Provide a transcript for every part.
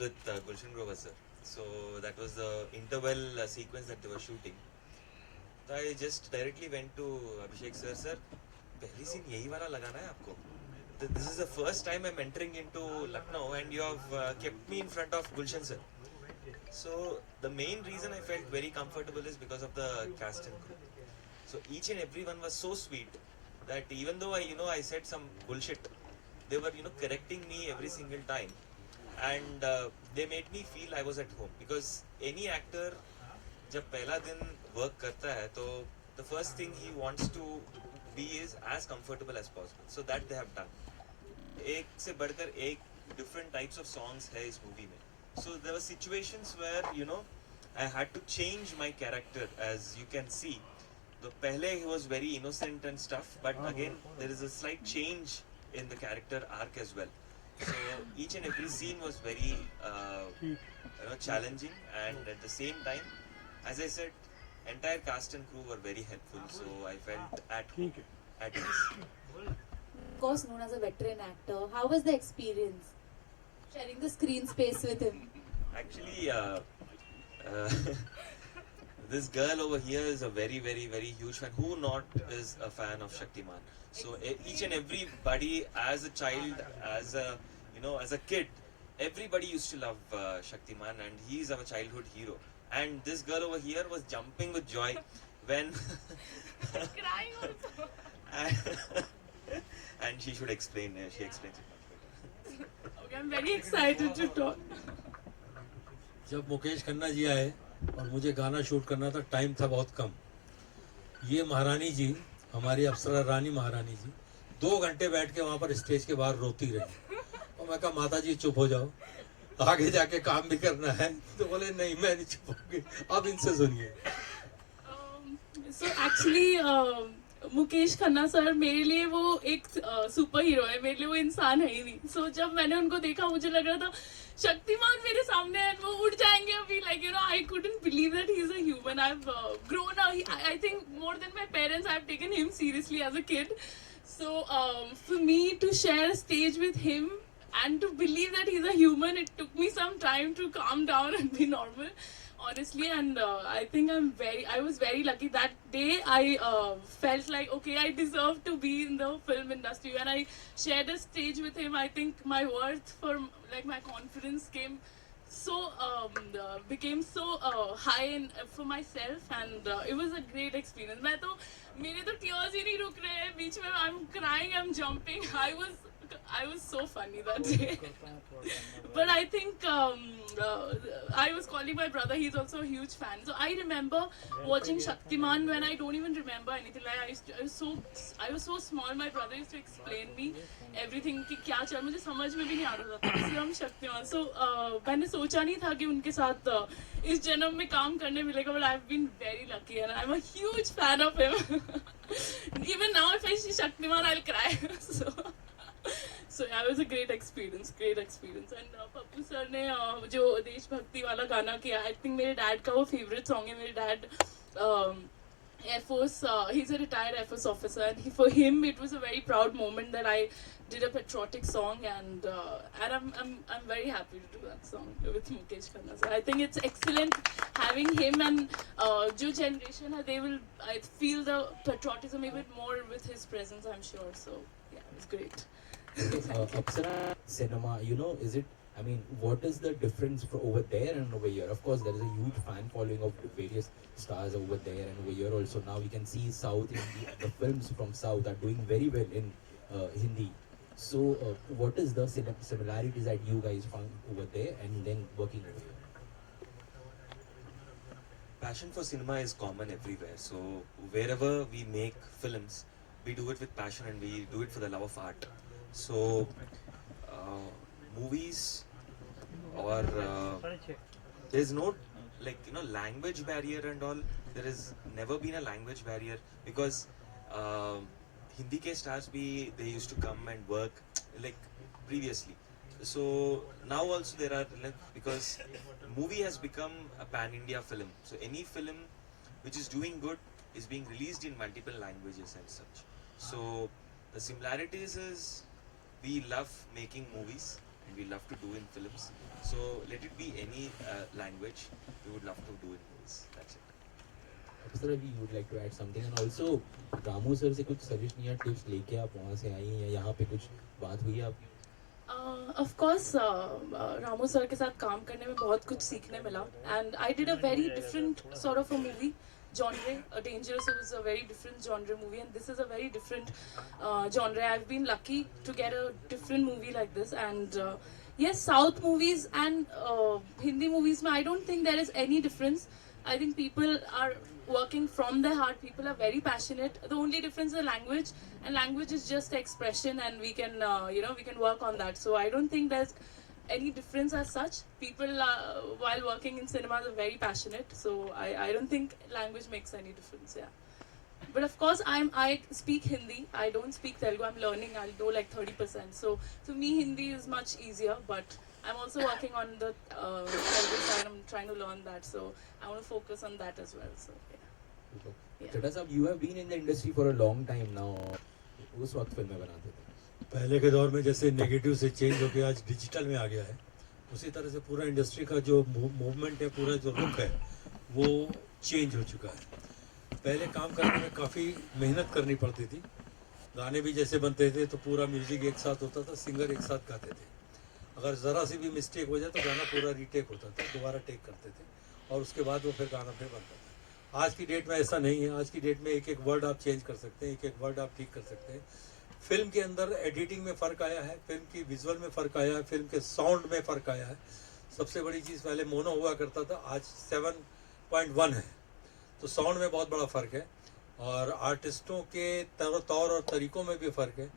with Gulshan Grover sir. So that was the interval sequence that they were shooting. So I just directly went to Abhishek sir. Sir, पहली scene यही वाला लगाना है आपको. This is the first time I'm entering into Lucknow, and you have kept me in front of Gulshan sir. So the main reason I felt very comfortable is because of the cast and crew. So each and everyone was so sweet that even though I said some bullshit, they were correcting me every single time, and they made me feel I was at home. Because any actor जब पहला दिन work करता है तो the first thing he wants to be is as comfortable as possible. So that they have done. एक से बढ़कर एक different types of songs है इस movie में. So there were situations where I had to change my character, as you can see. The pehle he was very innocent and stuff, but again there is a slight change in the character arc as well. So each and every scene was very challenging, and at the same time, as I said, entire cast and crew were very helpful. So I felt at home, at ease. Of course, known as a veteran actor, how was the experience sharing the screen space with him? Actually, this girl over here is a very, very, very huge fan. Who not is a fan of Shaktiman? So each and everybody, as a child, as a kid, everybody used to love Shaktiman, and he's our childhood hero. And this girl over here was jumping with joy when Crying also. and, and she should explain. She explains it much better. Okay, I'm very excited to talk. जब मुकेश खन्ना जी आए और मुझे गाना shoot करना था, time था बहुत कम. ये महारानी जी, हमारी अप्सरा रानी महारानी जी, 2 घंटे बैठ के वहाँ पर स्टेज के बाहर रोती रही. और मैं कहा माता जी चुप हो जाओ, आगे जाके काम भी करना है. तो बोले नहीं मैं नहीं चुप होंगी, अब इनसे सुनिए. So actually, Mukesh Khanna sir मेरे लिए वो एक सुपर हीरो है, मेरे लिए वो इंसान है ही नहीं. So जब मैंने उनको देखा मुझे लग रहा था शक्तिमान मेरे सामने है, वो उड़ जाएंगे अभी. Like I couldn't believe that he's a human. I've grown up. I think more than my parents, I've taken him seriously as a kid. So for me to share a stage with him and to believe that he's a human, it took me some time to calm down and be normal, honestly. And I think I was very lucky that day. I felt like, okay, I deserve to be in the film industry. When I shared a stage with him, I think my worth for my confidence became so high for myself, and it was a great experience. मेरे तो tears ही नहीं रुक रहे हैं बीच में. I'm crying, I'm jumping. I was so funny that day. But I think I was calling my brother. He's also a huge fan. So I remember watching Shaktiman when I don't even remember anything. Like I was so small. My brother used to explain me everything कि क्या चल, मुझे समझ में भी नहीं आ रहा था. इसलिए हम शक्तिमान. So मैंने सोचा नहीं था कि उनके साथ इस जन्म में काम करने मिलेगा. But I've been very lucky, and I'm a huge fan of him. Even now, if I see Shaktiman, I'll cry. So yeah, it was a great experience. And Pappu sir ने जो देशभक्ति वाला गाना किया, I think मेरे dad का वो favorite song है. मेरे dad Air Force, he's a retired Air Force officer, and for him it was a very proud moment that I did a patriotic song, and I'm very happy to do that song with Mukesh Khanna. So I think it's excellent having him, and जो generation है, I feel the patriotism even more with his presence, I'm sure. So yeah, it was great. Apsara cinema, is it, what is the difference over there and over here? Of course, there is a huge fan following of various stars over there and over here also. Now we can see South India, the films from South are doing very well in Hindi. So, what is the similarities that you guys found over there and then working over here? Passion for cinema is common everywhere. So wherever we make films, we do it with passion, and we do it for the love of art. So movies or there's no language barrier and all. There has never been a language barrier, because Hindi ke stars bhi, they used to come and work like previously. So now also there are, because movie has become a pan-India film. So any film which is doing good is being released in multiple languages and such. So the similarities is we love making movies, and we love to do in films. So let it be any language, we would love to do in movies. That's it. अप्सरा भी you would like to add something, and also Ramu sir से कुछ suggestion या tips लेके आप वहाँ से आई हैं या यहाँ पे कुछ बात हुई आप? Of course, रामू सर के साथ काम करने में बहुत कुछ सीखने मिला, and I did a very different sort of a movie genre. Dangerous was a very different genre movie, and this is a very different genre. I've been lucky to get a different movie like this, and yes, South movies and Hindi movies, I don't think there is any difference. I think people are working from their heart. People are very passionate. The only difference is language, and language is just expression, and we can, we can work on that. So I don't think there's any difference as such. People, while working in cinemas, are very passionate. So I don't think language makes any difference. Yeah. But of course, I speak Hindi. I don't speak Telugu. I'm learning. I'll do like 30%. So for me, Hindi is much easier. But I'm also working on the Telugu side. I'm trying to learn that. So I want to focus on that as well. So yeah. Yeah. Chadha साहब, you have been in the industry for a long time now. उस वक्त फिल्में बनाते थे. पहले के दौर में जैसे नेगेटिव से चेंज होकर आज डिजिटल में आ गया है, उसी तरह से पूरा इंडस्ट्री का जो मूवमेंट है, पूरा जो रुख है, वो चेंज हो चुका है. पहले काम करने में काफ़ी मेहनत करनी पड़ती थी. गाने भी जैसे बनते थे तो पूरा म्यूज़िक एक साथ होता था, सिंगर एक साथ गाते थे. अगर ज़रा सी भी मिस्टेक हो जाए तो गाना पूरा रीटेक होता था, दोबारा टेक करते थे और उसके बाद वो फिर गाना फिर बनता था. आज की डेट में ऐसा नहीं है. आज की डेट में एक एक वर्ड आप चेंज कर सकते हैं, एक एक वर्ड आप ठीक कर सकते हैं. फिल्म के अंदर एडिटिंग में फ़र्क आया है, फिल्म की विजुअल में फ़र्क आया है, फिल्म के साउंड में फ़र्क आया है. सबसे बड़ी चीज़, पहले मोनो हुआ करता था, आज 7.1 है, तो साउंड में बहुत बड़ा फ़र्क है. और आर्टिस्टों के तौर और तरीक़ों में भी फ़र्क है.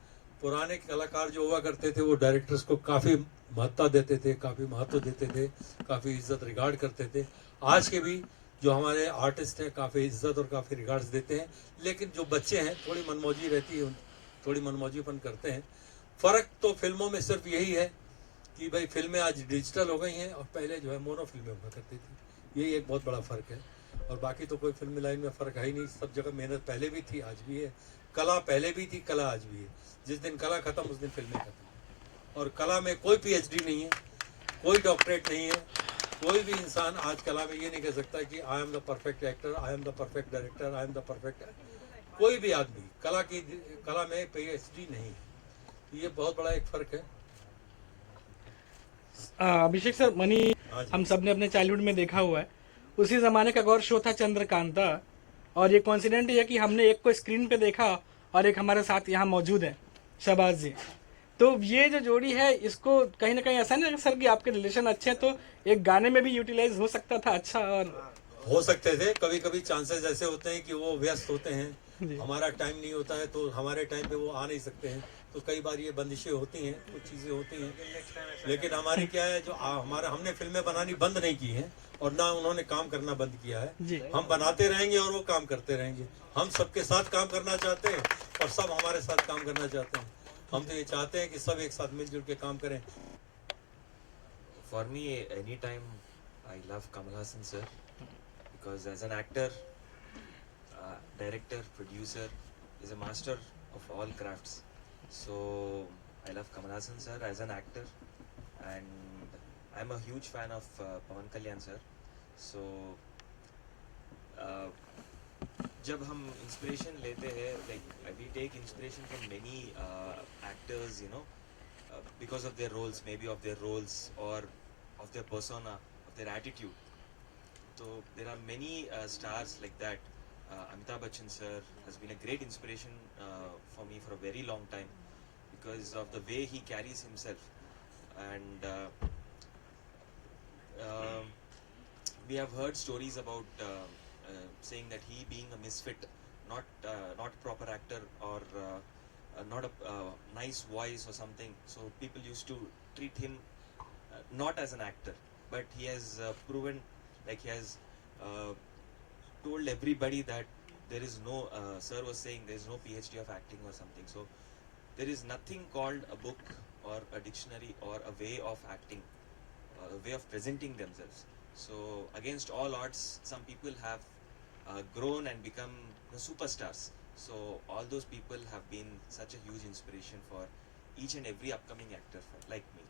पुराने कलाकार जो हुआ करते थे वो डायरेक्टर्स को काफ़ी महत्ता देते थे, काफ़ी महत्व देते थे, काफ़ी इज्जत रिगार्ड करते थे. आज के भी जो हमारे आर्टिस्ट हैं काफ़ी इज्जत और काफ़ी रिगार्ड्स देते हैं. लेकिन जो बच्चे हैं थोड़ी मनमौजी रहती है, थोड़ी मनमौजीपन करते हैं. फ़र्क तो फिल्मों में सिर्फ यही है कि भाई फिल्में आज डिजिटल हो गई हैं और पहले जो है मोनो फिल्में हुआ करती थी. यही एक बहुत बड़ा फ़र्क है. और बाकी तो कोई फिल्म लाइन में फ़र्क है ही नहीं. सब जगह मेहनत पहले भी थी, आज भी है. कला पहले भी थी, कला आज भी है. जिस दिन कला ख़त्म उस दिन फिल्में ख़त्म. और कला में कोई PhD नहीं है, कोई डॉक्टरेट नहीं है. कोई भी इंसान आज कला में ये नहीं कह सकता कि I am the perfect actor, I am the perfect director, I am the perfect. कोई भी आदमी कला में PhD नहीं है. ये बहुत बड़ा एक फ़र्क है. अभिषेक सर, मनी हाँ जी. हम सब ने अपने चाइल्डहुड में देखा हुआ है. उसी ज़माने का गौर शो था चंद्रकांता, और ये कॉन्सिडेंट है कि हमने एक को स्क्रीन पे देखा और एक हमारे साथ यहाँ मौजूद है, शहबाज जी. तो ये जो जोड़ी है, इसको कहीं ना कहीं ऐसा नहीं लगा सर कि आपके रिलेशन अच्छे हैं तो एक गाने में भी यूटिलाइज हो सकता था अच्छा? और हो सकते थे. कभी कभी चांसेस ऐसे होते हैं कि वो व्यस्त होते हैं, जी. हमारा टाइम नहीं होता है, तो हमारे टाइम पे वो आ नहीं सकते हैं. तो कई बार ये बंदिशें होती हैं, कुछ चीज़ें होती हैं. लेकिन हमारी क्या है, जो हमने फिल्में बनानी बंद नहीं की हैं और ना उन्होंने काम करना बंद किया है. जी. हम बनाते रहेंगे और वो काम करते रहेंगे. हम सबके साथ काम करना चाहते हैं और सब हमारे साथ काम करना चाहते हैं. हम तो ये चाहते हैं कि सब एक साथ मिलजुल के काम करें. For me, anytime I love Kamal Hassan sir, because as an actor, director, producer, is a master of all crafts. So I love Kamal Hassan sir as an actor, and I'm a huge fan of Pawan Kalyan sir. So जब हम inspiration लेते हैं, like we take inspiration from many actors, you know, because of their roles, maybe of their roles or of their persona, of their attitude. So there are many stars like that. Amitabh Bachchan sir has been a great inspiration for me for a very long time because of the way he carries himself. And we have heard stories about saying that he being a misfit, not proper actor or not a nice voice or something. So people used to treat him not as an actor, but he has proven, like he has told everybody that there is no, sir was saying there is no PhD of acting or something. So there is nothing called a book or a dictionary or a way of acting, a way of presenting themselves. So against all odds, some people have grown and become superstars. So all those people have been such a huge inspiration for each and every upcoming actor like me.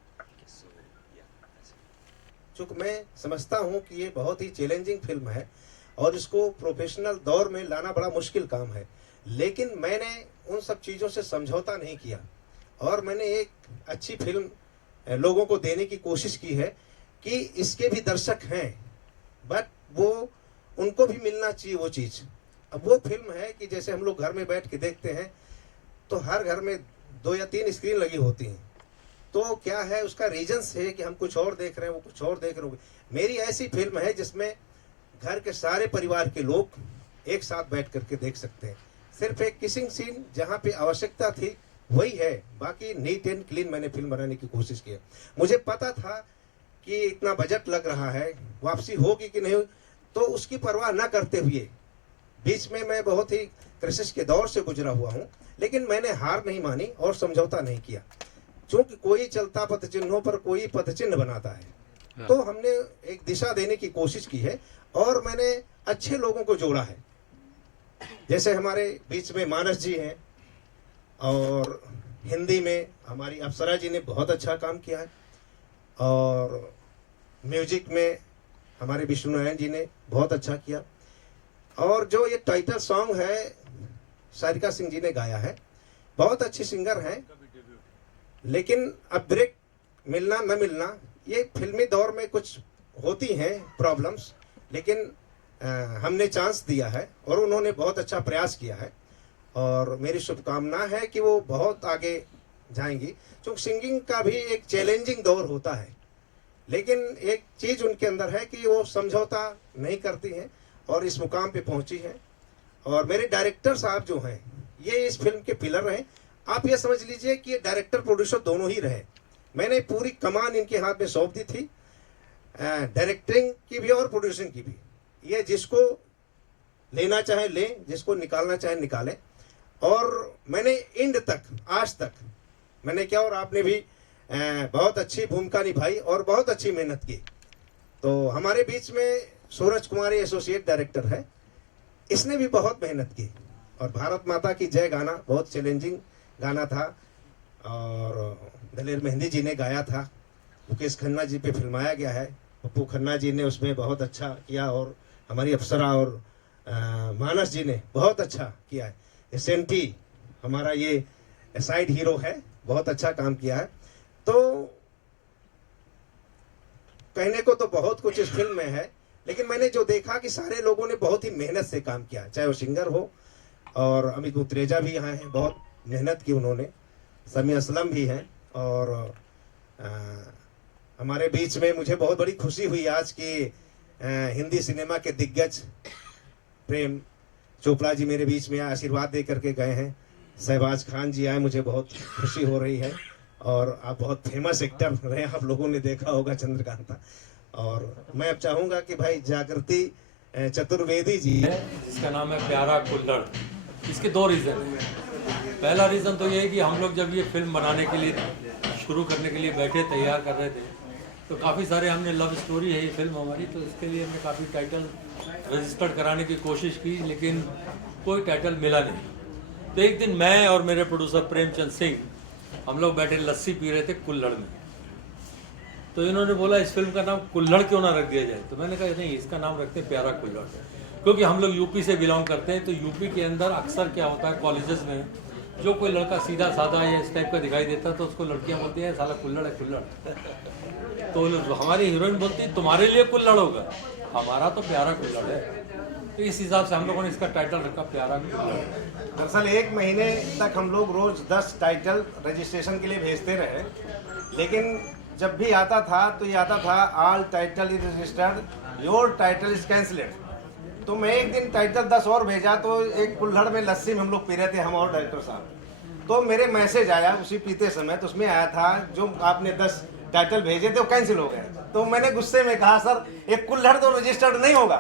So yeah, that's it. चूँकि मैं समझता हूँ कि ये बहुत ही challenging film है और इसको प्रोफेशनल दौर में लाना बड़ा मुश्किल काम है, लेकिन मैंने उन सब चीज़ों से समझौता नहीं किया और मैंने एक अच्छी फिल्म लोगों को देने की कोशिश की है कि इसके भी दर्शक हैं, बट वो उनको भी मिलना चाहिए वो चीज़। अब वो फिल्म है कि जैसे हम लोग घर में बैठ के देखते हैं तो हर घर में 2 या 3 स्क्रीन लगी होती हैं, तो क्या है उसका रीजंस है कि हम कुछ और देख रहे हैं, वो कुछ और देख रहे होंगे। मेरी ऐसी फिल्म है जिसमें घर के सारे परिवार के लोग एक साथ बैठ करके देख सकते हैं। सिर्फ एक किसिंग सीन जहाँ पे आवश्यकता थी वही है, बाकी नीट एंड क्लीन मैंने फिल्म बनाने की कोशिश की है। मुझे पता था कि इतना बजट लग रहा है, वापसी होगी कि नहीं, तो उसकी परवाह न करते हुए बीच में मैं बहुत ही क्राइसिस के दौर से गुजरा हुआ हूँ, लेकिन मैंने हार नहीं मानी और समझौता नहीं किया। चूंकि कोई चलता पथ चिन्हों पर कोई पथ चिन्ह बनाता है, तो हमने एक दिशा देने की कोशिश की है और मैंने अच्छे लोगों को जोड़ा है। जैसे हमारे बीच में मानस जी हैं और हिंदी में हमारी अप्सरा जी ने बहुत अच्छा काम किया है और म्यूजिक में हमारे विष्णु नारायण जी ने बहुत अच्छा किया और जो ये टाइटल सॉन्ग है सारिका सिंह जी ने गाया है, बहुत अच्छी सिंगर हैं। लेकिन अब ब्रेक मिलना न मिलना ये फिल्मी दौर में कुछ होती हैं प्रॉब्लम्स, लेकिन हमने चांस दिया है और उन्होंने बहुत अच्छा प्रयास किया है और मेरी शुभकामना है कि वो बहुत आगे जाएंगी। क्योंकि सिंगिंग का भी एक चैलेंजिंग दौर होता है, लेकिन एक चीज़ उनके अंदर है कि वो समझौता नहीं करती हैं और इस मुकाम पे पहुंची हैं। और मेरे डायरेक्टर साहब जो हैं ये इस फिल्म के पिलर हैं। आप ये समझ लीजिए कि ये डायरेक्टर प्रोड्यूसर दोनों ही रहे। मैंने पूरी कमान इनके हाथ में सौंप दी थी, डायरेक्टिंग की भी और प्रोड्यूसिंग की भी। ये जिसको लेना चाहे लें, जिसको निकालना चाहे निकालें। और मैंने इंड तक आज तक मैंने क्या, और आपने भी बहुत अच्छी भूमिका निभाई और बहुत अच्छी मेहनत की। तो हमारे बीच में सूरज कुमारी एसोसिएट डायरेक्टर है, इसने भी बहुत मेहनत की और भारत माता की जय गाना बहुत चैलेंजिंग गाना था और दलेर मेहंदी जी ने गाया था, मुकेश खन्ना जी पे फिल्माया गया है, पप्पू खन्ना जी ने उसमें बहुत अच्छा किया और हमारी अप्सरा और मानस जी ने बहुत अच्छा किया है। एसएनटी हमारा ये साइड हीरो है, बहुत अच्छा काम किया है। तो कहने को तो बहुत कुछ इस फिल्म में है, लेकिन मैंने जो देखा कि सारे लोगों ने बहुत ही मेहनत से काम किया, चाहे वो सिंगर हो और अमित मुत्रेजा भी यहाँ हैं, बहुत मेहनत की उन्होंने, समी असलम भी हैं और हमारे बीच में मुझे बहुत बड़ी खुशी हुई आज कि हिंदी सिनेमा के दिग्गज प्रेम चोपड़ा जी मेरे बीच में आशीर्वाद दे करके गए हैं। शहबाज खान जी आए, मुझे बहुत खुशी हो रही है और आप बहुत फेमस एक्टर रहे, आप लोगों ने देखा होगा चंद्रकांता। और मैं अब चाहूँगा कि भाई जागृति चतुर्वेदी जी है जिसका नाम है प्यारा कुल्हड़। इसके 2 रीज़न हैं। पहला रीज़न तो ये है कि हम लोग जब ये फिल्म बनाने के लिए शुरू करने के लिए बैठे तैयार कर रहे थे तो काफ़ी सारे हमने लव स्टोरी है ये फिल्म हमारी, तो इसके लिए हमने काफ़ी टाइटल रजिस्टर्ड कराने की कोशिश की, लेकिन कोई टाइटल मिला नहीं। तो एक दिन मैं और मेरे प्रोड्यूसर प्रेमचंद सिंह हम लोग बैठे लस्सी पी रहे थे कुल्हड़ में, तो इन्होंने बोला इस फिल्म का नाम कुल्हड़ क्यों ना रख दिया जाए। तो मैंने कहा नहीं, इसका नाम रखते हैं प्यारा कुल्हड़, क्योंकि हम लोग यूपी से बिलोंग करते हैं। तो यूपी के अंदर अक्सर क्या होता है कॉलेजेस में, जो कोई लड़का सीधा साधा या इस टाइप का दिखाई देता है तो उसको लड़कियां बोलती हैं साला कुल्हड़ है कुल्हड़। तो हमारी हीरोइन बोलती है तुम्हारे लिए कुल्हड़ होगा, हमारा तो प्यारा कुल्हड़ है। तो इस हिसाब से हम लोगों ने इसका टाइटल रखा प्यारा कुल्हड़। दरअसल 1 महीने तक हम लोग रोज 10 टाइटल रजिस्ट्रेशन के लिए भेजते रहे, लेकिन जब भी आता था तो ये आता था all title is registered, your title is cancelled. तो मैं एक दिन टाइटल 10 और भेजा, तो एक कुल्हड़ में लस्सी में हम लोग पी रहे थे, हम और डायरेक्टर साहब। तो मेरे मैसेज आया उसी पीते समय, तो उसमें आया था जो आपने 10 टाइटल भेजे थे वो कैंसिल हो गए। तो मैंने गुस्से में कहा सर एक कुल्हड़ तो रजिस्टर्ड नहीं होगा।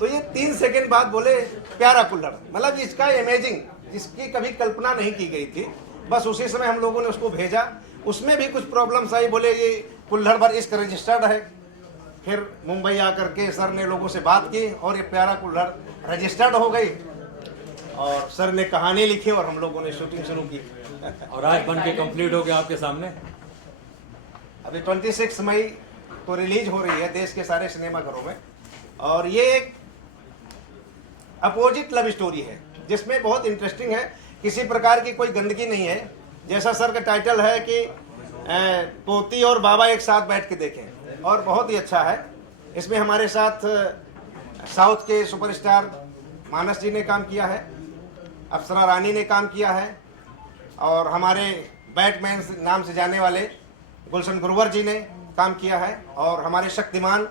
तो ये 3 सेकंड बाद बोले प्यारा कुल्हड़, मतलब इसका इमेजिंग जिसकी कभी कल्पना नहीं की गई थी, बस उसी समय हम लोगों ने उसको भेजा। उसमें भी कुछ प्रॉब्लम्स आई, बोले ये कुल्हड़ पर इसका रजिस्टर्ड है। फिर मुंबई आकर के सर ने लोगों से बात की और ये प्यारा कुल्हड़ रजिस्टर्ड हो गई और सर ने कहानी लिखी और हम लोगों ने शूटिंग शुरू की। और आज बन के कंप्लीट हो गया आपके सामने। अभी 26 मई को रिलीज हो रही है देश के सारे सिनेमाघरों में। और ये एक अपोजिट लव स्टोरी है जिसमें बहुत इंटरेस्टिंग है, किसी प्रकार की कोई गंदगी नहीं है। जैसा सर का टाइटल है कि पोती और बाबा एक साथ बैठ के देखें, और बहुत ही अच्छा है। इसमें हमारे साथ साउथ के सुपरस्टार मानस जी ने काम किया है, अप्सरा रानी ने काम किया है, और हमारे बैटमैन नाम से जाने वाले गुलशन गुरवर जी ने काम किया है, और हमारे शक्तिमान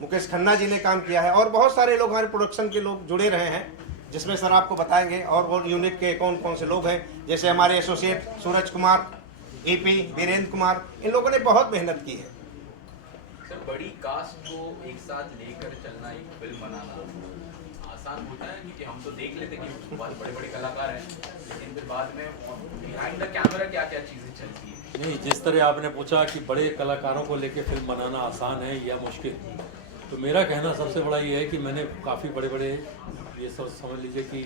मुकेश खन्ना जी ने काम किया है, और बहुत सारे लोग हमारे प्रोडक्शन के लोग जुड़े रहे हैं, जिसमें सर आपको बताएंगे। और वो यूनिट के कौन कौन से लोग हैं, जैसे हमारे एसोसिएट सूरज कुमार, ईपी वीरेंद्र कुमार, इन लोगों ने बहुत मेहनत की है। सर बड़ी कास्ट को एक साथ लेकर चलना, एक फिल्म बनाना आसान होता है? क्योंकि हम तो देख लेते कि बहुत बड़े बड़े कलाकार हैं, लेकिन फिर बाद में बिहाइंड द कैमरा क्या क्या चीज़ें चलती है? नहीं, जिस तरह आपने पूछा कि बड़े कलाकारों को लेकर फिल्म बनाना आसान है या मुश्किल, तो मेरा कहना सबसे बड़ा ये है कि मैंने काफ़ी बड़े बड़े, ये सब समझ लीजिए कि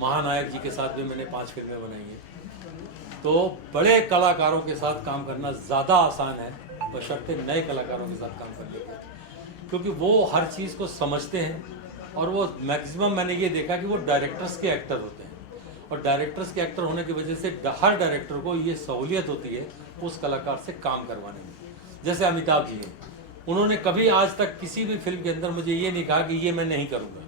महानायक जी के साथ भी मैंने 5 फिल्में बनाई हैं। तो बड़े कलाकारों के साथ काम करना ज़्यादा आसान है बशर्ते नए कलाकारों के साथ काम करने के, क्योंकि वो हर चीज़ को समझते हैं, और वो मैक्सिमम मैंने ये देखा कि वो डायरेक्टर्स के एक्टर होते हैं, और डायरेक्टर्स के एक्टर होने की वजह से हर डायरेक्टर को ये सहूलियत होती है उस कलाकार से काम करवाने में। जैसे अमिताभ जी हैं, उन्होंने कभी आज तक किसी भी फिल्म के अंदर मुझे ये नहीं कहा कि ये मैं नहीं करूँगा।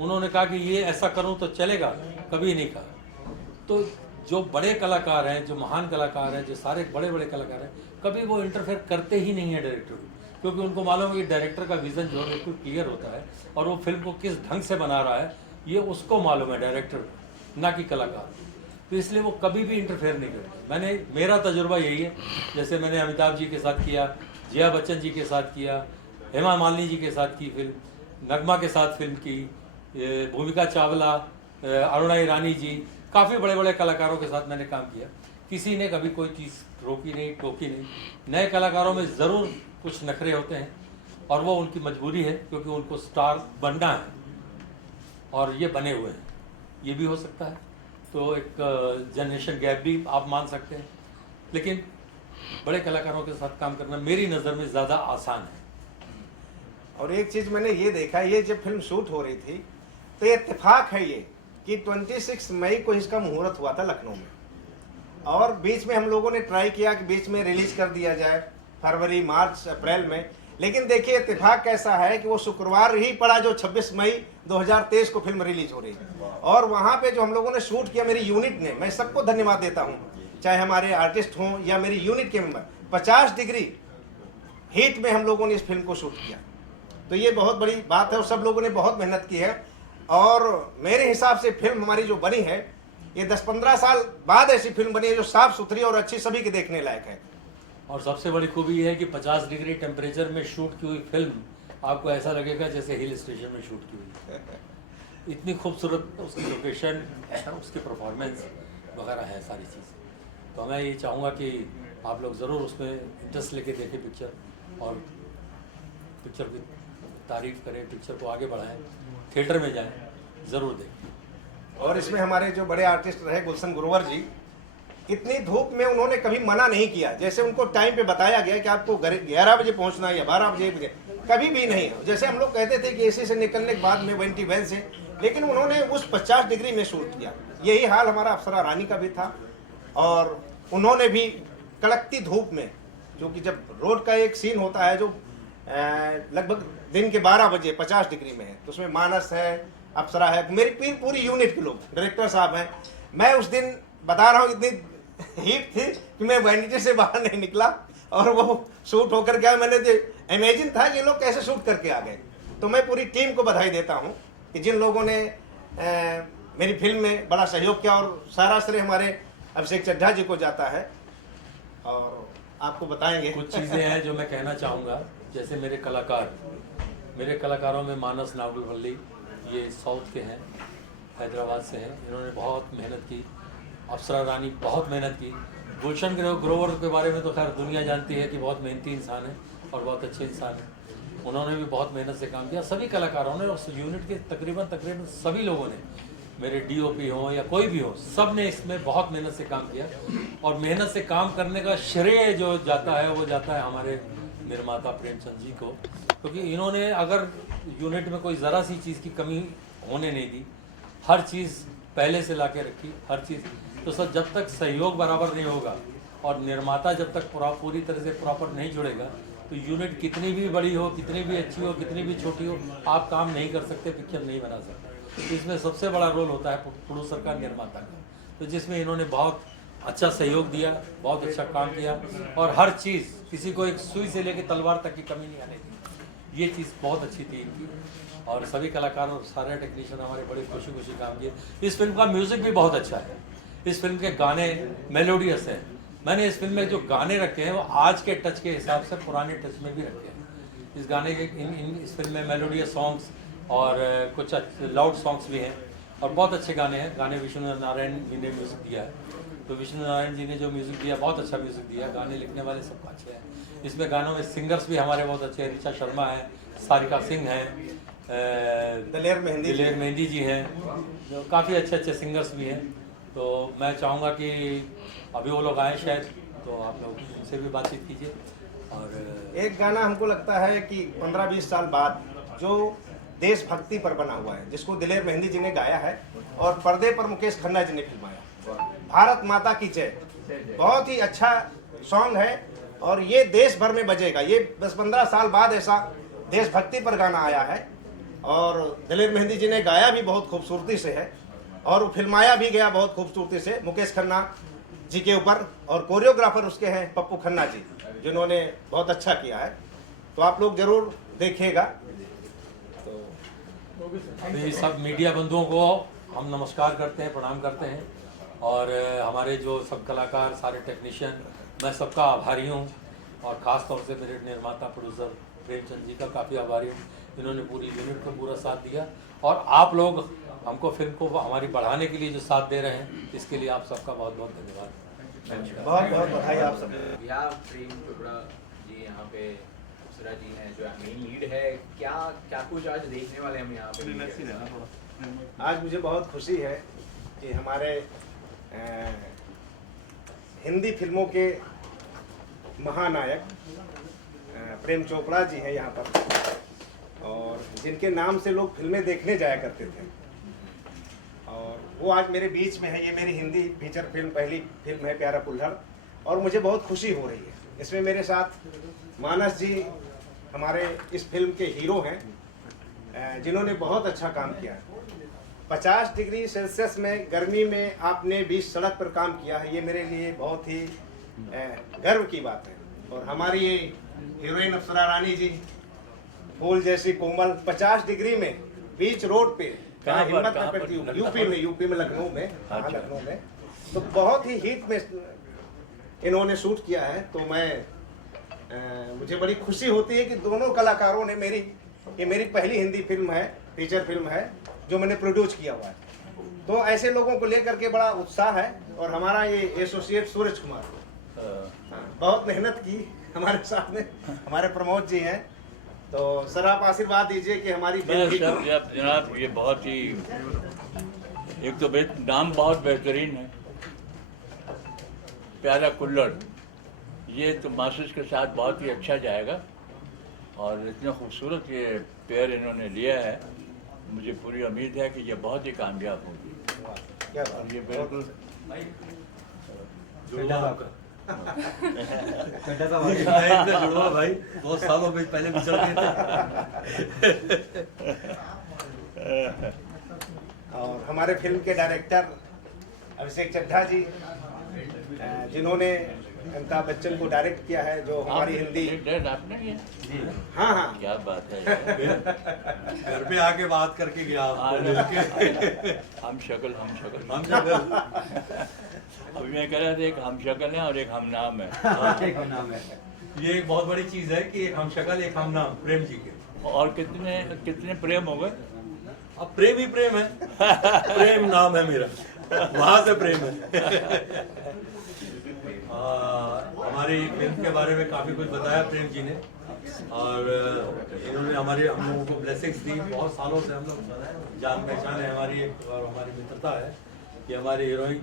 उन्होंने कहा कि ये ऐसा करूँ तो चलेगा, कभी नहीं कहा। तो जो बड़े कलाकार हैं, जो महान कलाकार हैं, जो सारे बड़े बड़े कलाकार हैं, कभी वो इंटरफेयर करते ही नहीं है डायरेक्टर को, क्योंकि उनको मालूम है कि डायरेक्टर का विज़न जो है बिल्कुल क्लियर होता है, और वो फिल्म को किस ढंग से बना रहा है ये उसको मालूम है डायरेक्टर को, ना कि कलाकार। तो इसलिए वो कभी भी इंटरफेयर नहीं करते। मेरा तजुर्बा यही है, जैसे मैंने अमिताभ जी के साथ किया, जया बच्चन जी के साथ किया, हेमा मालिनी जी के साथ की फिल्म, नगमा के साथ फिल्म की, भूमिका चावला, अरुणा ईरानी जी, काफ़ी बड़े बड़े कलाकारों के साथ मैंने काम किया। किसी ने कभी कोई चीज़ रोकी नहीं, टोकी नहीं। नए कलाकारों में ज़रूर कुछ नखरे होते हैं, और वो उनकी मजबूरी है, क्योंकि उनको स्टार बनना है, और ये बने हुए हैं, ये भी हो सकता है। तो एक जनरेशन गैप भी आप मान सकते हैं, लेकिन बड़े कलाकारों के साथ काम करना मेरी नज़र में ज़्यादा आसान है। और एक चीज़ मैंने ये देखा, ये जब फिल्म शूट हो रही थी तो ये इत्तेफाक है ये कि 26 मई को इसका मुहूर्त हुआ था लखनऊ में, और बीच में हम लोगों ने ट्राई किया कि बीच में रिलीज कर दिया जाए फरवरी, मार्च, अप्रैल में, लेकिन देखिए इत्तेफाक कैसा है कि वो शुक्रवार ही पड़ा जो 26 मई 2023 को फिल्म रिलीज हो रही है। और वहाँ पे जो हम लोगों ने शूट किया, मेरी यूनिट ने, मैं सबको धन्यवाद देता हूँ, चाहे हमारे आर्टिस्ट हों या मेरी यूनिट के मेंबर, 50 डिग्री हीट में हम लोगों ने इस फिल्म को शूट किया। तो ये बहुत बड़ी बात है, और सब लोगों ने बहुत मेहनत की है। और मेरे हिसाब से फिल्म हमारी जो बनी है, ये 10-15 साल बाद ऐसी फिल्म बनी है जो साफ सुथरी और अच्छी, सभी के देखने लायक है। और सबसे बड़ी खूबी ये है कि 50 डिग्री टेम्परेचर में शूट की हुई फिल्म आपको ऐसा लगेगा जैसे हिल स्टेशन में शूट की हुई है। इतनी खूबसूरत उसकी लोकेशन, उसकी परफॉर्मेंस वगैरह है सारी चीज़। तो मैं ये चाहूँगा कि आप लोग ज़रूर उसमें इंटरेस्ट लेके देखें पिक्चर, और पिक्चर की तारीफ करें, पिक्चर को आगे बढ़ाएं, थिएटर में जाएं, ज़रूर देखें। और इसमें हमारे जो बड़े आर्टिस्ट रहे गुलशन गुरवर जी, इतनी धूप में उन्होंने कभी मना नहीं किया। जैसे उनको टाइम पे बताया गया कि आपको 11 बजे पहुंचना है या 12 बजे, कभी भी नहीं। जैसे हम लोग कहते थे कि एसी से निकलने के बाद में वेंटी वैन से, लेकिन उन्होंने उस 50 डिग्री में शूट किया। यही हाल हमारा अप्सरा रानी का भी था, और उन्होंने भी कड़कती धूप में, क्योंकि जब रोड का एक सीन होता है जो लगभग दिन के 12 बजे 50 डिग्री में है, तो उसमें मानस है, अप्सरा है, मेरी पूरी यूनिट के लोग, डायरेक्टर साहब हैं। मैं उस दिन बता रहा हूँ इतनी हीट थी कि मैं वैनिटी से बाहर नहीं निकला, और वो शूट होकर गया। मैंने जो इमेजिन था कि ये लोग कैसे शूट करके आ गए। तो मैं पूरी टीम को बधाई देता हूँ कि जिन लोगों ने मेरी फिल्म में बड़ा सहयोग किया, और सारा श्रेय हमारे अभिषेक चड्ढा जी को जाता है, और आपको बताएंगे कुछ चीज़ें हैं जो मैं कहना चाहूँगा। जैसे मेरे कलाकारों में मानस नागुलवल्ली, ये साउथ के हैं, हैदराबाद से हैं, इन्होंने बहुत मेहनत की। अप्सरा रानी बहुत मेहनत की। गुलशन ग्रोवर के बारे में तो खैर दुनिया जानती है कि बहुत मेहनती इंसान है और बहुत अच्छे इंसान हैं। उन्होंने भी बहुत मेहनत से काम किया। सभी कलाकारों ने, उस यूनिट के तकरीबन सभी लोगों ने मेरे डीओपी हो या कोई भी हो, सब ने इसमें बहुत मेहनत से काम किया। और मेहनत से काम करने का श्रेय जो जाता है वो जाता है हमारे निर्माता प्रेमचंद जी को, क्योंकि इन्होंने अगर यूनिट में कोई ज़रा सी चीज़ की कमी होने नहीं दी, हर चीज़ पहले से ला के रखी, हर चीज़। तो सर जब तक सहयोग बराबर नहीं होगा और निर्माता जब तक पूरी तरह से प्रॉपर नहीं जुड़ेगा, तो यूनिट कितनी भी बड़ी हो, कितनी भी अच्छी हो, कितनी भी छोटी हो, आप काम नहीं कर सकते, पिक्चर नहीं बना सकते। इसमें सबसे बड़ा रोल होता है प्रोड्यूसर का, निर्माता का। तो जिसमें इन्होंने बहुत अच्छा सहयोग दिया, बहुत अच्छा काम किया, और हर चीज़, किसी को एक सुई से लेकर तलवार तक की कमी नहीं आने दी। ये चीज़ बहुत अच्छी थी इनकी, और सभी कलाकार और सारे टेक्नीशियन हमारे बड़े खुशी खुशी काम किए। इस फिल्म का म्यूज़िक भी बहुत अच्छा है, इस फिल्म के गाने मेलोडियस हैं। मैंने इस फिल्म में जो गाने रखे हैं वो आज के टच के हिसाब से पुराने टच में भी रखे हैं। इस गाने के इस फिल्म में मेलोडियस सॉन्ग्स और कुछ लाउड सॉन्ग्स भी हैं, और बहुत अच्छे गाने हैं। गाने विष्णु नारायण जी ने म्यूज़िक दिया है, तो विष्णु नारायण जी ने जो म्यूज़िक दिया, बहुत अच्छा म्यूज़िक दिया। गाने लिखने वाले सबको अच्छे हैं। इसमें गानों में सिंगर्स भी हमारे बहुत अच्छे हैं। ऋचा शर्मा है, सारिका सिंह हैं, दलेर मेहंदी जी हैं, जो काफ़ी अच्छे अच्छे सिंगर्स भी हैं। तो मैं चाहूँगा कि अभी वो लोग आए शायद, तो आप लोग उनसे भी बातचीत कीजिए। और एक गाना हमको लगता है कि 15-20 साल बाद जो देशभक्ति पर बना हुआ है, जिसको दिलेर मेहंदी जी ने गाया है और पर्दे पर मुकेश खन्ना जी ने फिल्माया, भारत माता की जय, बहुत ही अच्छा सॉन्ग है और ये देश भर में बजेगा। ये 10-15 साल बाद ऐसा देशभक्ति पर गाना आया है, और दिलेर मेहंदी जी ने गाया भी बहुत खूबसूरती से है और फिल्माया भी गया बहुत खूबसूरती से मुकेश खन्ना जी के ऊपर, और कोरियोग्राफर उसके हैं पप्पू खन्ना जी, जिन्होंने बहुत अच्छा किया है। तो आप लोग जरूर देखिएगा। तो ये सब मीडिया बंधुओं को हम नमस्कार करते हैं, प्रणाम करते हैं, और हमारे जो सब कलाकार, सारे टेक्नीशियन, मैं सबका आभारी हूँ, और ख़ास तौर से मेरे निर्माता प्रोड्यूसर प्रेमचंद जी का काफ़ी आभारी हूँ। इन्होंने पूरी यूनिट को पूरा साथ दिया, और आप लोग हमको फिल्म को हमारी बढ़ाने के लिए जो साथ दे रहे हैं, इसके लिए आप सबका बहुत बहुत धन्यवाद। बहुत बहुत बधाई आप सब। प्रेम चोपड़ा जी यहाँ पे, अप्सरा जी हैं जो मेन लीड है। क्या क्या कुछ आज देखने वाले हम यहाँ पे? आज मुझे बहुत खुशी है कि हमारे हिंदी फिल्मों के महानायक प्रेम चोपड़ा जी हैं यहाँ पर, और जिनके नाम से लोग फिल्में देखने जाया करते थे, और वो आज मेरे बीच में है। ये मेरी हिंदी फीचर फिल्म, पहली फिल्म है प्यारा कुल्हड़, और मुझे बहुत खुशी हो रही है। इसमें मेरे साथ मानस जी हमारे इस फिल्म के हीरो हैं, जिन्होंने बहुत अच्छा काम किया है। 50 डिग्री सेल्सियस में गर्मी में आपने बीच सड़क पर काम किया है, ये मेरे लिए बहुत ही गर्व की बात है। और हमारी ये हीरोइन अप्सरा रानी जी, फूल जैसी कोमल, 50 डिग्री में बीच रोड पे हिम्मत न करती हूँ, यूपी में लखनऊ में, लखनऊ में, तो बहुत ही हीट में इन्होंने शूट किया है। तो मैं मुझे बड़ी खुशी होती है कि दोनों कलाकारों ने ये मेरी पहली हिंदी फिल्म है, फीचर फिल्म है, जो मैंने प्रोड्यूस किया हुआ है। तो ऐसे लोगों को लेकर के बड़ा उत्साह है। और हमारा ये एसोसिएट सूरज कुमार, बहुत मेहनत की हमारे साथ में, हमारे प्रमोद जी हैं। तो सर आप आशीर्वाद दीजिए कि हमारी जनाब, ये बहुत ही, एक तो नाम बहुत बेहतरीन है, प्यारा कुल्हड़, ये तो मासूस के साथ बहुत ही अच्छा जाएगा। और इतना खूबसूरत ये पेयर इन्होंने लिया है, मुझे पूरी उम्मीद है कि ये बहुत ही कामयाब होगी। क्या बात, ये बिल्कुल जुड़वा भाई बहुत सालों में पहले गुजर गए थे। और हमारे फिल्म के डायरेक्टर अभिषेक चड्ढा जी, जिन्होंने अमिताभ बच्चन को डायरेक्ट किया है, जो हमारी हिंदी। आपने किया? हाँ हाँ, क्या बात है। घर पे आके बात करके गया हम शक्ल हम अभी मैं कह रहा था, एक हम शक्ल है और एक हम नाम है। ये एक बहुत बड़ी चीज है कि एक हम शक्ल, एक हम नाम, प्रेम जी के। और कितने प्रेम हो गए? अब प्रेम ही प्रेम है। प्रेम नाम है मेरा, वहां से प्रेम है। हमारी फिल्म के बारे में काफी कुछ बताया प्रेम जी ने, और इन्होंने ने हमारे हम लोगों को ब्लेसिंग्स दी। बहुत सालों से हम लोग जान पहचान है हमारी, एक और हमारी मित्रता है कि हमारे हीरोइन,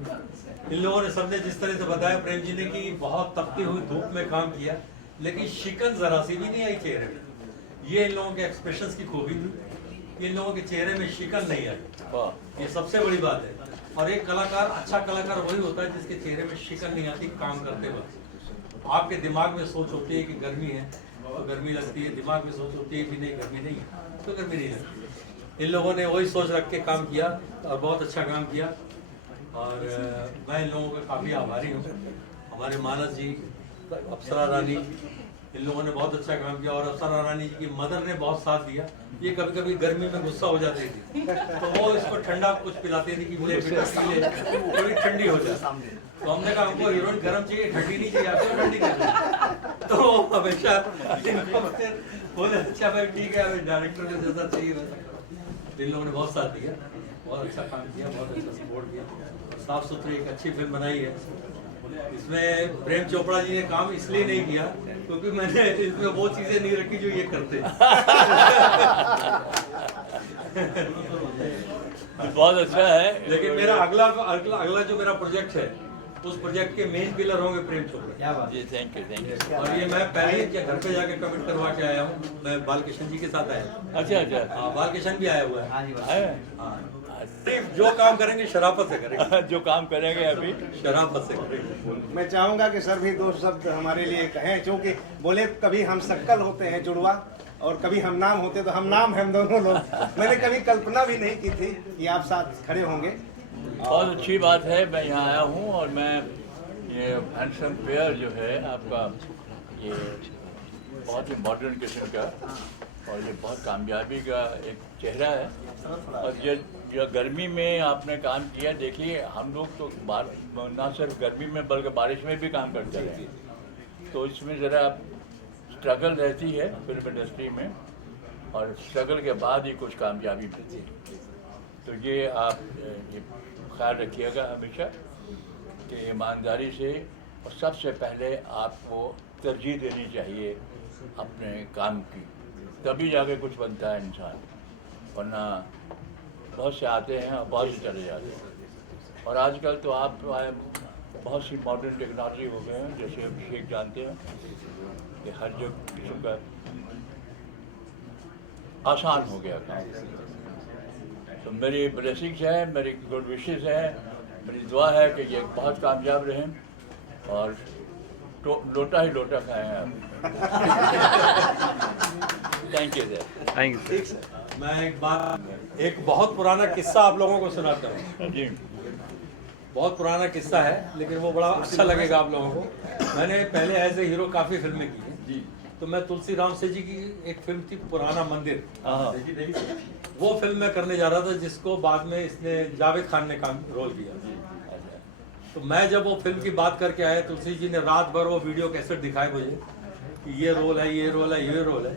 इन लोगों ने सबने जिस तरह से बताया प्रेम जी ने कि बहुत तपती हुई धूप में काम किया, लेकिन शिकन जरा सी भी नहीं आई चेहरे में। ये इन लोगों के एक्सप्रेशंस की खूबी थी, इन लोगों के चेहरे में शिकन नहीं आई, ये सबसे बड़ी बात है। और एक कलाकार, अच्छा कलाकार वही होता है जिसके चेहरे में शिकन नहीं आती काम करते वक्त। आपके दिमाग में सोच होती है कि गर्मी है तो गर्मी लगती है, दिमाग में सोच होती है कि नहीं गर्मी नहीं है तो गर्मी नहीं लगती। इन लोगों ने वही सोच रख के काम किया और बहुत अच्छा काम किया, और मैं इन लोगों का काफ़ी आभारी हूँ। हमारे मानस जी, अप्सरा रानी, इन लोगों ने बहुत अच्छा काम किया, और अप्सरा रानी जी की मदर ने बहुत साथ दिया। ये कभी कभी गर्मी में गुस्सा हो जाती थी तो वो इसको ठंडा कुछ पिलाती थी कि ले बेटा पी ले, थोड़ी ठंडी हो जाए। तो हमने कहा हमको हीरोइन गर्म चाहिए, ठंडी नहीं चाहिए, आपको ठंडी चाहिए। तो हमेशा इनको बोले अच्छा भाई ठीक है, हमें डायरेक्टर को जैसा चाहिए वैसा करो। इन लोगों ने बहुत साथ दिया, बहुत अच्छा काम किया, बहुत अच्छा सपोर्ट किया, साफ सुथरी एक अच्छी फिल्म बनाई है। इसमें प्रेम चोपड़ा जी ने काम इसलिए नहीं किया क्योंकि मैंने इसमें वो चीजें नहीं रखी जो ये करते हैं। बहुत अच्छा है। लेकिन मेरा अगला जो मेरा प्रोजेक्ट है, उस प्रोजेक्ट के मेन पिलर होंगे प्रेम चोपड़ा। क्या बात जी, थैंक यू। और ये मैं पहले ही घर पे जाके कमिट करवा के आया हूँ। मैं बालकृष्ण जी के साथ आया। अच्छा अच्छा, हाँ, बालकृष्ण भी आया हुआ है। है? हाँ, जो काम करेंगे शराफत से करेंगे। जो काम करेंगे अभी शराफत से करेंगे। मैं चाहूंगा कि सर भी दो शब्द हमारे लिए कहें, क्योंकि बोले कभी हम शक्ल होते हैं जुड़वा और कभी हम नाम होते, तो हम नाम हैं हम दोनों लोग। मैंने कभी कल्पना भी नहीं की थी कि आप साथ खड़े होंगे। बहुत अच्छी बात है, मैं यहाँ आया हूँ और मैं ये हैंडसम पेयर जो है आपका, ये बहुत ही मॉडर्न किस्म का और ये बहुत कामयाबी का एक चेहरा है। और ये गर्मी में आपने काम किया, देखिए हम लोग तो ना सिर्फ गर्मी में बल्कि बारिश में भी काम करते हैं, तो इसमें ज़रा स्ट्रगल रहती है फिल्म इंडस्ट्री में, और स्ट्रगल के बाद ही कुछ कामयाबी मिलती है। तो ये आप ये ख्याल रखिएगा हमेशा कि ईमानदारी से, और सबसे पहले आपको तरजीह देनी चाहिए अपने काम की, तभी जाके कुछ बनता है इंसान। वरना बहुत से आते हैं और बहुत से चले जाते हैं। और आजकल तो आप बहुत सी मॉडर्न टेक्नोलॉजी हो गए हैं, जैसे अभिषेक जानते हैं कि हर जो किस्म का आसान हो गया काम। तो मेरी ब्लेसिंग्स है, मेरी गुड विशेस है, मेरी दुआ है कि ये बहुत कामयाब रहें और लोटा ही लोटा खाएं आप। Thank you sir. Thank you sir. मैं एक बहुत पुराना किस्सा आप लोगों को सुनाता हूँ जी। बहुत पुराना किस्सा है, लेकिन वो बड़ा अच्छा लगेगा आप लोगों को। मैंने पहले एज ए हीरो काफ़ी फिल्में की हैं जी। तो मैं तुलसी राम से जी की एक फिल्म थी पुराना मंदिर, वो फिल्म मैं करने जा रहा था, जिसको बाद में इसने जावेद खान ने काम रोल किया। तो मैं जब वो फिल्म की बात करके आया, तुलसी जी ने रात भर वो वीडियो कैसेट दिखाए मुझे कि ये रोल है, ये रोल है, ये रोल है।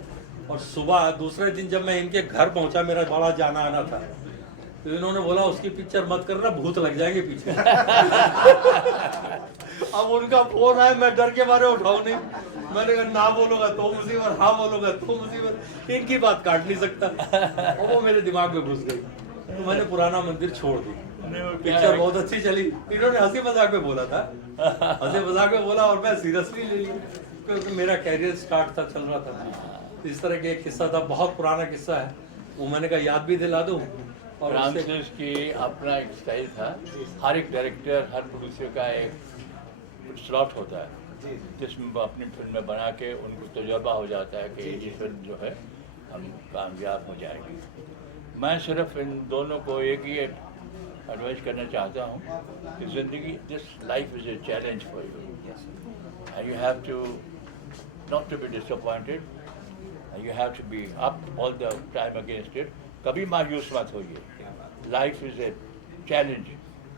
और सुबह दूसरे दिन जब मैं इनके घर पहुंचा, मेरा बड़ा जाना आना था, तो इन्होंने बोला उसकी पिक्चर मत करना, भूत लग जाएंगे पीछे। अब उनका फोन आया, मैं डर के मारे उठाऊं नहीं। मैंने कहा ना बोलूंगा तो मुसीबत, हाँ बोलूंगा तो मुसीबत, इनकी बात काट नहीं सकता। और वो मेरे दिमाग में घुस गई, तो मैंने पुराना मंदिर छोड़ दी। पिक्चर बहुत अच्छी चली। इन्होंने हंसी मजाक में बोला था, हंसी मजाक में बोला और मैं सीरियसली ले लिया, क्योंकि मेरा कैरियर स्टार्ट था, चल रहा था। इस तरह के एक किस्सा था, बहुत पुराना किस्सा है, वो मैंने कहा याद भी दिला दूं। और रामचंद्र की अपना एक स्टाइल था, हर एक डायरेक्टर, हर प्रोड्यूसर का एक स्लॉट होता है जिसमें वो अपनी फिल्में बना के उनको तजुर्बा हो जाता है कि ये फिल्म जो है हम कामयाब हो जाएगी। मैं सिर्फ इन दोनों को एक ही एडवाइस करना चाहता हूँ कि ज़िंदगी, this life is a challenge for you and you have to not to be disappointed, you have to be up all the time against it. कभी मायूस मत होइए, लाइफ इज़ ए चैलेंज,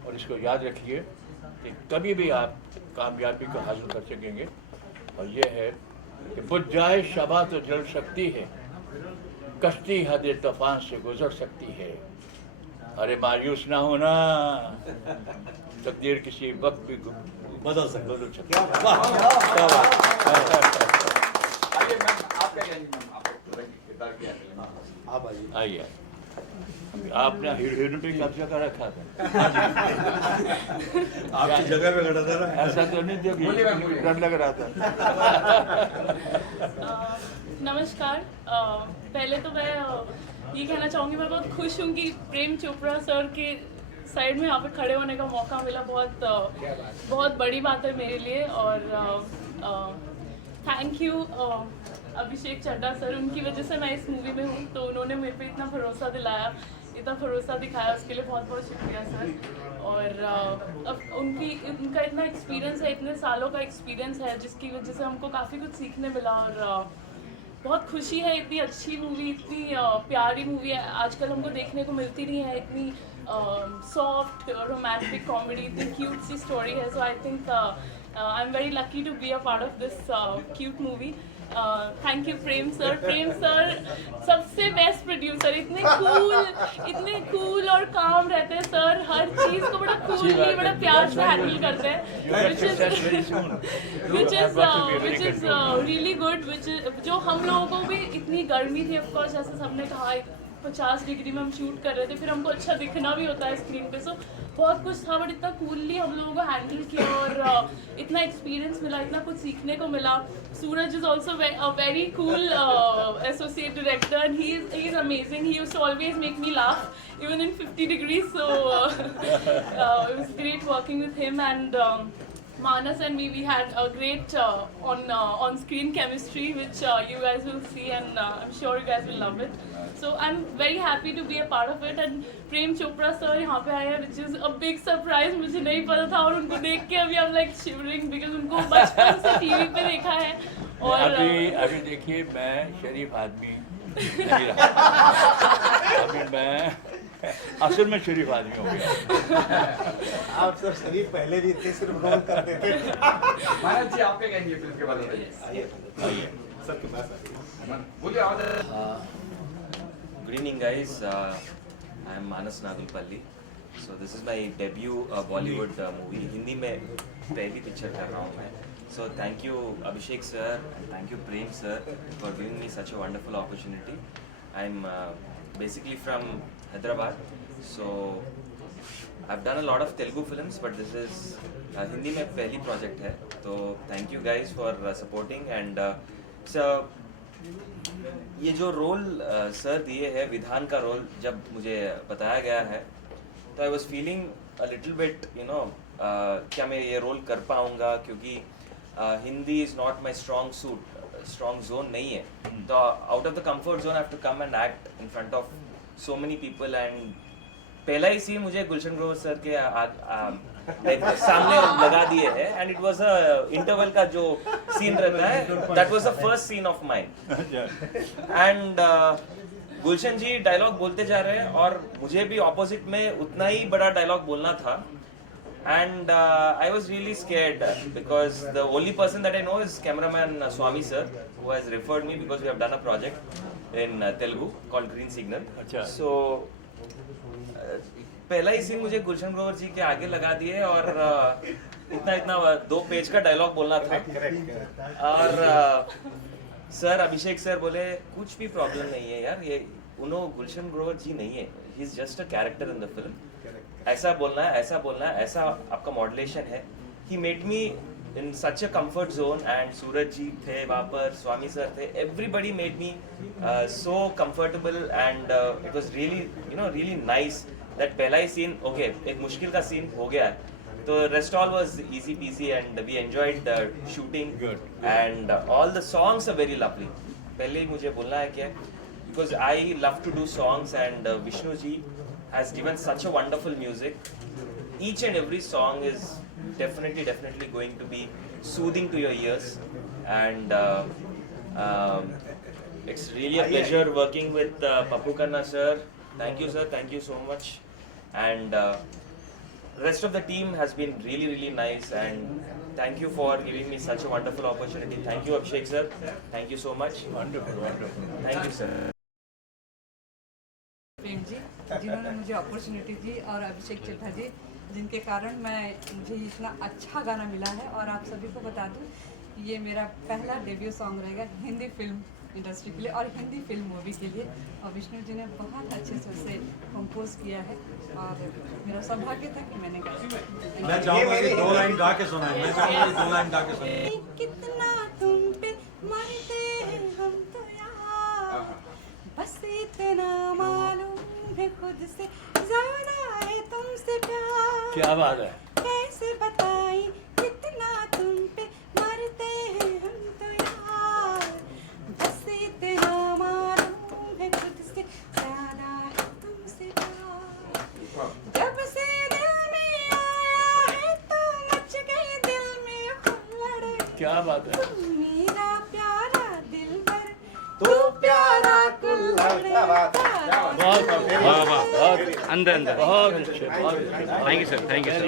और इसको याद रखिए कि कभी भी आप कामयाबी को हासिल कर सकेंगे। और ये है कि बुझ जाए शबा तो जल सकती है, कश्ती हद तूफान से गुजर सकती है। अरे मायूस ना होना, तकदीर किसी वक्त भी बदल सकती है। आइए मैम, आप क्या कहेंगी मैम? आप आप आइए। आइए, आपने हीरोइन पे कब्जा कर रखा था। आपकी जगह पे खड़ा था ना। ऐसा तो नहीं था कि डर लग रहा था। नमस्कार। पहले तो मैं ये कहना चाहूँगी, मैं बहुत खुश हूँ कि प्रेम चोपड़ा सर के साइड में यहाँ पे खड़े होने का मौका मिला। बहुत बड़ी बात है मेरे लिए। और thank you Abhishek Chadha sir, उनकी वजह से मैं इस मूवी में हूँ। तो उन्होंने मेरे पे इतना भरोसा दिलाया, इतना भरोसा दिखाया, उसके लिए बहुत बहुत शुक्रिया सर। और अब उनका इतना एक्सपीरियंस है, इतने सालों का एक्सपीरियंस है, जिसकी वजह से हमको काफ़ी कुछ सीखने मिला। और बहुत खुशी है, इतनी अच्छी मूवी, इतनी प्यारी मूवी है, आजकल हमको देखने को मिलती नहीं है। इतनी सॉफ्ट रोमांटिक कॉमेडी, इतनी क्यूट सी स्टोरी है। So I think I am very lucky to be a part of this cute movie. Thank you Prem sir. Prem sir सबसे बेस्ट प्रोड्यूसर, इतने कूल और काम रहते हैं सर। हर चीज़ को बड़ा कूलली, बड़ा प्यार से हैंडल करते हैं, विच इज़ रियली गुड। जो हम लोगों को भी इतनी गर्मी थी, ऑफकोर्स जैसे सबने कहा 50 डिग्री में हम शूट कर रहे थे, फिर हमको अच्छा दिखना भी होता है स्क्रीन पे। सो बहुत कुछ था, बट इतना कूलली हम लोगों को हैंडल किया और इतना एक्सपीरियंस मिला, इतना कुछ सीखने को मिला। Suraj is also a very cool associate director, and he is amazing. He used to always make me laugh even in 50 degrees. So it was great working with him. And Manas and me, we had a great on-screen chemistry, which you guys will see, and I'm sure you guys will love it. So I'm very happy to be a part of it. And Prem Chopra sir यहाँ पे आए हैं, which is a big surprise. मुझे नहीं पता था, और उनको देख के अभी I'm like shivering, because उनको बचपन से टीवी पे देखा है। और अभी देखिए, मैं शरीफ आदमी नहीं रहा। अभी मैं असल में शरीफ आदमी हो गया। आप सर शरीफ पहले भी थे, सिर्फ रोल करते थे। महाराज जी, आप क्या कहेंगे फिल्म के बारे में? आइए सर के पास आइए। बोलिए आवाज। Good evening, guys. I am Manas Nagulpalli. So this is my debut Bollywood movie. Hindi में पहली पिक्चर कर रहा हूँ मैं. So thank you Abhishek sir and thank you Prem sir for giving me such a wonderful opportunity. I'm basically from Hyderabad. So I've done a lot of Telugu films, but this is Hindi में पहली project है. तो thank you guys for supporting. And so ये जो role sir दिए है, विधान का रोल, जब मुझे बताया गया है तो I was feeling a little bit क्या मैं ये रोल कर पाऊँगा, क्योंकि Hindi is not my strong zone नहीं है। तो out of the comfort zone I have to come and act in front of so many people. And पहला ही सीन मुझे गुलशन ग्रोवर सर के सामने लगा दिए है, and it was a interval का जो सीन रहता है, that was the first scene of mine. And Gulshan ji dialogue बोलते जा रहे हैं और मुझे भी ऑपोजिट में उतना ही बड़ा डायलॉग बोलना था। And I was really scared because the only person that I know is cameraman Swamy sir, who has referred me because we have done a project in Telugu called green signal. So पहला ही scene मुझे गुलशन ग्रोवर जी के आगे लगा दिए और इतना 2 page का डायलॉग बोलना था। और सर अभिषेक सर बोले कुछ भी प्रॉब्लम नहीं है यार, ये गुलशन ग्रोवर जी नहीं है, he is just a character in the film. ऐसा बोलना है, ऐसा बोलना है, ऐसा आपका मॉड्यूलेशन है। He made me in such a comfort zone, and Suraj ji थे वहाँ पर, स्वामी सर थे, everybody made me so comfortable, and it was really really nice that पहला ही scene okay, एक मुश्किल का scene हो गया है, तो rest all was easy peasy and we enjoyed the shooting. Good. And all the songs are very lovely. पहले ही मुझे बोलना है क्या, because I love to do songs, and Vishnu ji has given such a wonderful music. Each and every song is definitely going to be soothing to your ears, and it's really a pleasure working with Pappu Khanna sir. Thank you sir, thank you so much. And rest of the team has been really nice, and thank you for giving me such a wonderful opportunity. Thank you Abhishek sir, thank you so much. Wonderful. Thank you sir. Prem ji, जिन्होंने मुझे opportunity दी, और अभिषेक चड्ढा जी, जिनके कारण मुझे इतना अच्छा गाना मिला है। और आप सभी को बता दूं, ये मेरा पहला डेब्यू सॉन्ग रहेगा हिंदी फिल्म इंडस्ट्री के लिए और हिंदी फिल्म मूवी के लिए। और विष्णु जी ने बहुत अच्छे से उसे कंपोज किया है और मेरा सौभाग्य था कि मैंने गाया। मैं चाहूंगा कि 2 लाइन गा के सुनाएं। मैं चाहूंगा कि 2 लाइन गा के सुनाएं। कितना तुम पे मरते हैं हम तो यार, बस इतना मालूम है खुद से ज्यादा है तुमसे प्यार। क्या बात है। कैसे बताएं कितना तुम पे मरते हैं हम तो यार, बस इतना मालूम है खुद से ज्यादा है तुमसे प्यार। जब से दिल में आया है तो मच गई दिल में हुल्लड़। क्या बात है। तुम मेरा प्यारा दिलबर, तू प्यारा कुल्हड़। क्या बात है, क्या बात है। बहुत बहुत अंदर अंदर बहुत अच्छे बहुत अच्छे। Thank you sir, thank you sir.